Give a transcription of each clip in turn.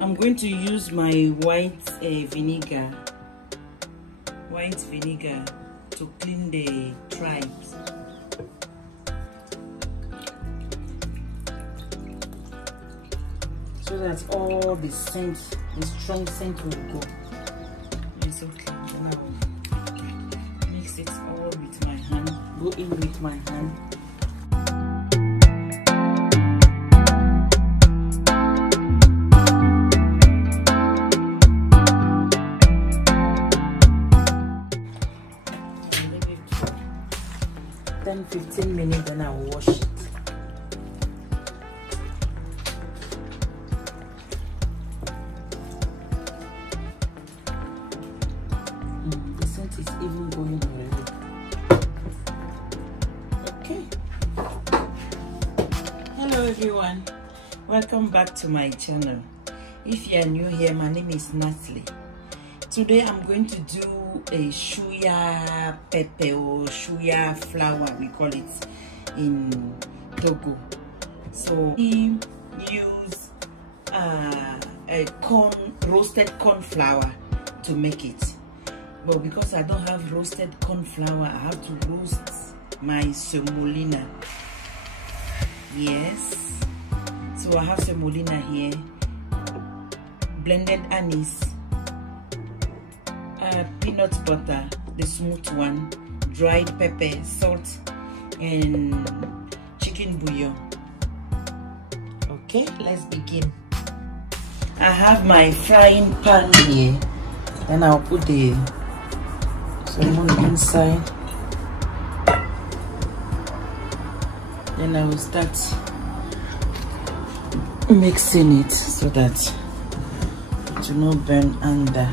I'm going to use my white vinegar to clean the tribes. So that all the scent, the strong scent will go. It's okay. Now mix it all with my hand. Go in with my hand. Leave it for 10-15 minutes, then I'll wash it. It's even going already. Okay. Hello everyone, welcome back to my channel. If you are new here, my name is Natalie. Today I'm going to do a suya pepper or suya flour, we call it in Togo. So we use a roasted corn flour to make it. But because I don't have roasted corn flour, I have to roast my semolina. Yes. So I have semolina here, blended anise, peanut butter, the smooth one, dried pepper, salt, and chicken bouillon. Okay, let's begin. I have my frying pan here. Then I'll put the semolina inside. Then I will start mixing it so that it will not burn under.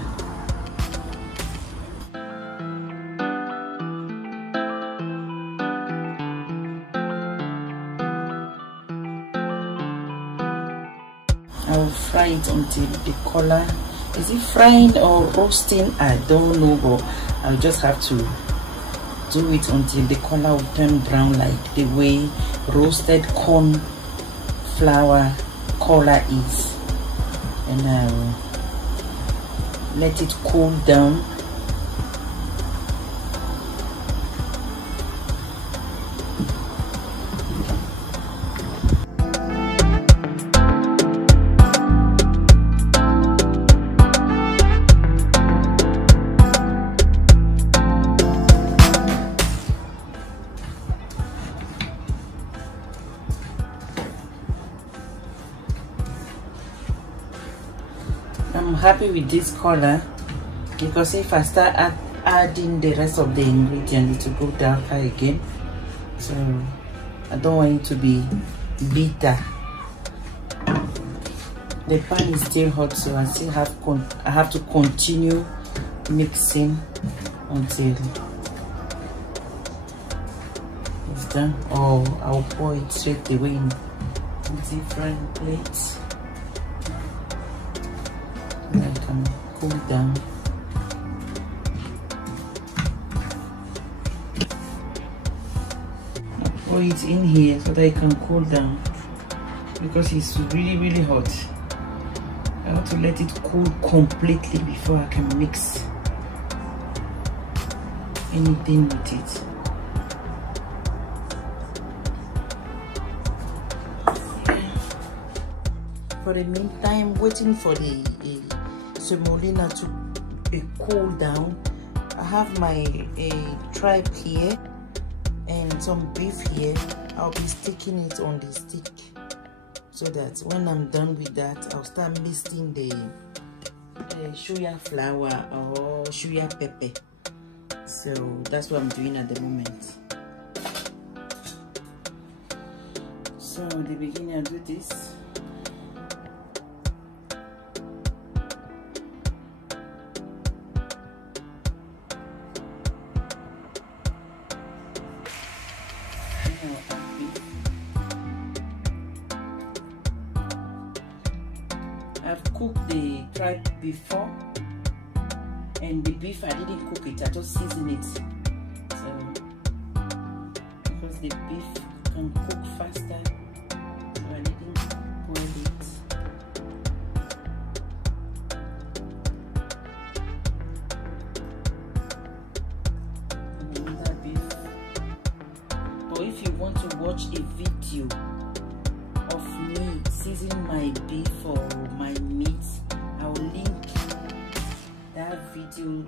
I will fry it until the color. Is it frying or roasting? I don't know, but I'll just have to do it until the color will turn brown, like the way roasted corn flour color is. And I'll let it cool down. I'm happy with this color because if I start adding the rest of the ingredients, it will go darker again. So I don't want it to be bitter. The pan is still hot, so I still have to continue mixing until it's done. Or I'll pour it straight away in different plates. I can cool down. Pour it in here so that it can cool down because it's really hot. I have to let it cool completely before I can mix anything with it. For the meantime, waiting for the semolina to cool down, I have my tripe here and some beef here. I'll be sticking it on the stick so that when I'm done with that, I'll start mixing the suya flour or suya pepper. So that's what I'm doing at the moment. So at the beginning, I'll do this. I've cooked the tripe before, and the beef I didn't cook it, I just seasoned it. So because the beef can cook faster, so I didn't boil it. my beef or my meat, I'll link that video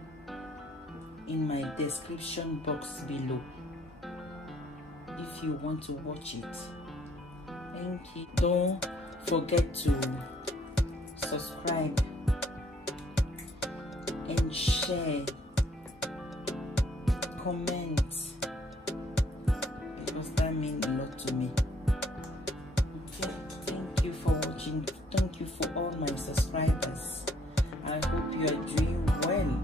in my description box below if you want to watch it. Thank you. Don't forget to subscribe and share, comment, because that means a lot to me. Okay, thank you for watching. Thank you for all my subscribers. I hope you are doing well.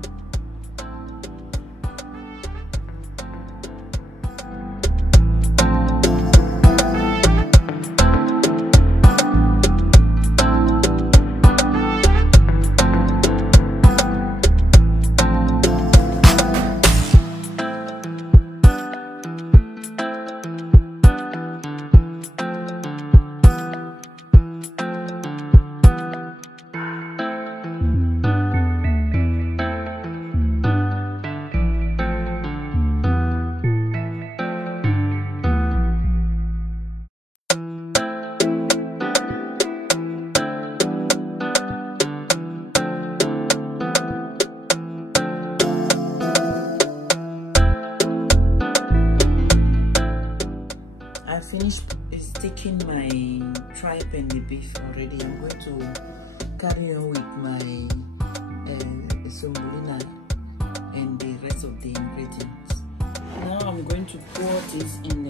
I finished sticking my tripe and the beef already. I'm going to carry on with my semolina and the rest of the ingredients. Now I'm going to pour this in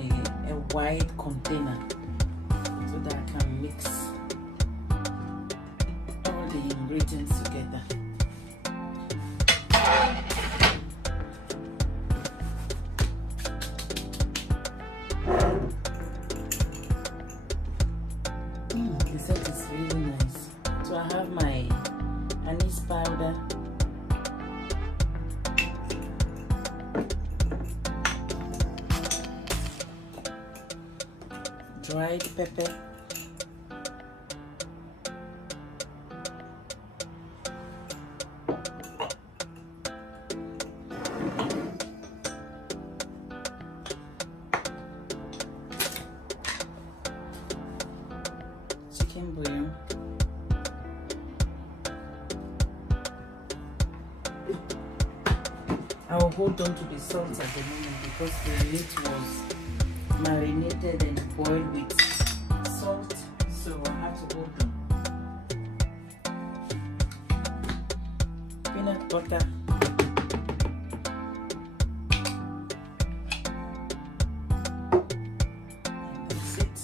a wide container so that I can mix all the ingredients together. The set is really nice. So I have my anise powder, dried pepper, chicken bouillon, I will hold on to the salt at the moment because the meat was marinated and boiled with salt, so I have to hold on. Peanut butter, and that's it.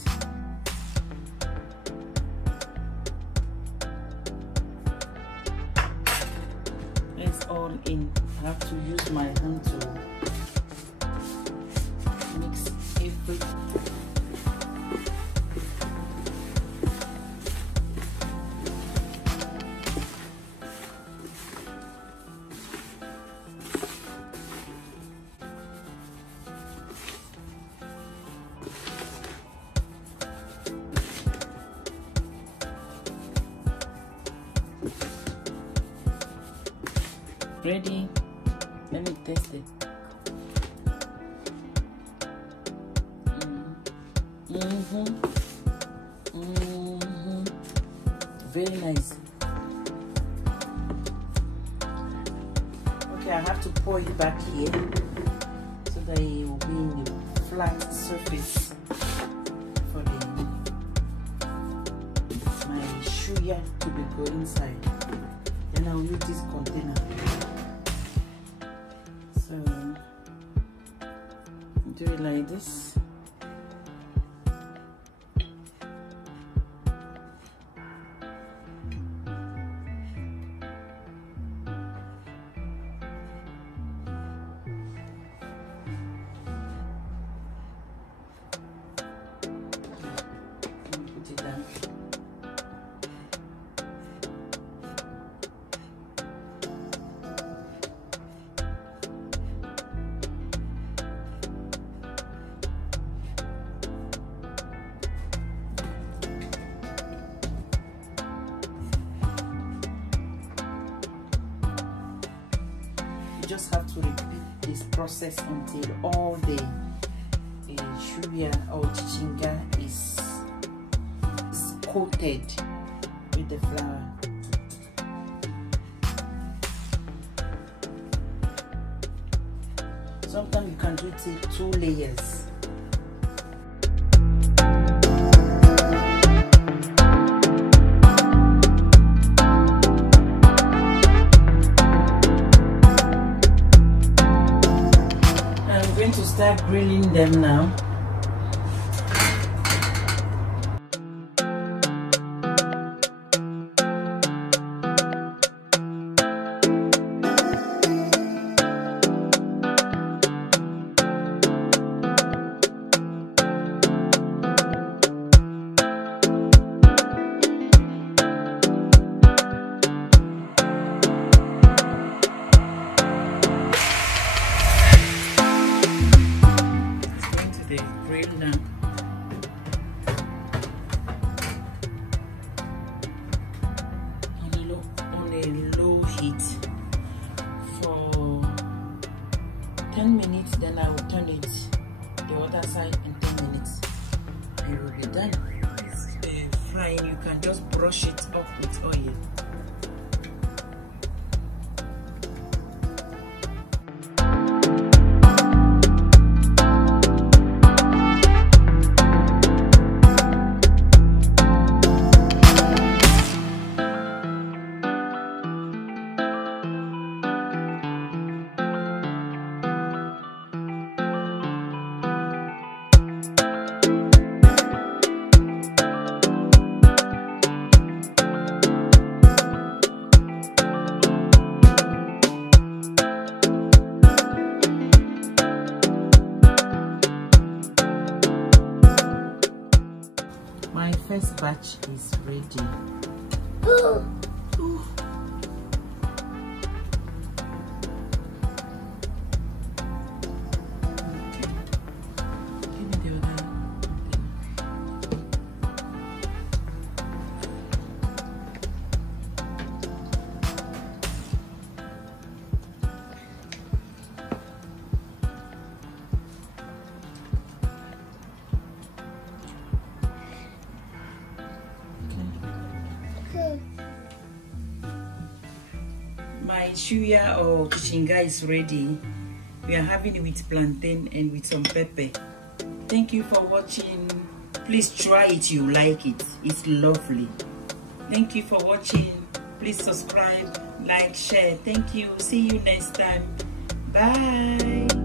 It's all in. I have to use my hand to mix everything. Ready? Let me test it. Very nice. Okay, I have to pour it back here so that it will be in the flat surface for my suya to be go inside. Then I'll use this container. So do it like this. Put it down. You just have to repeat this process until all the suya or chichinga is coated with the flour. Sometimes you can do it in 2 layers. I'm going to start grilling them now. Grill now. On a low heat for 10 minutes, then I will turn it the other side in 10 minutes. It will be done. Frying, you can just brush it up with oil. My first batch is ready. My suya or kishinga is ready. We are having it with plantain and with some pepper. Thank you for watching. Please try it, you like it. It's lovely. Thank you for watching. Please subscribe, like, share. Thank you. See you next time. Bye.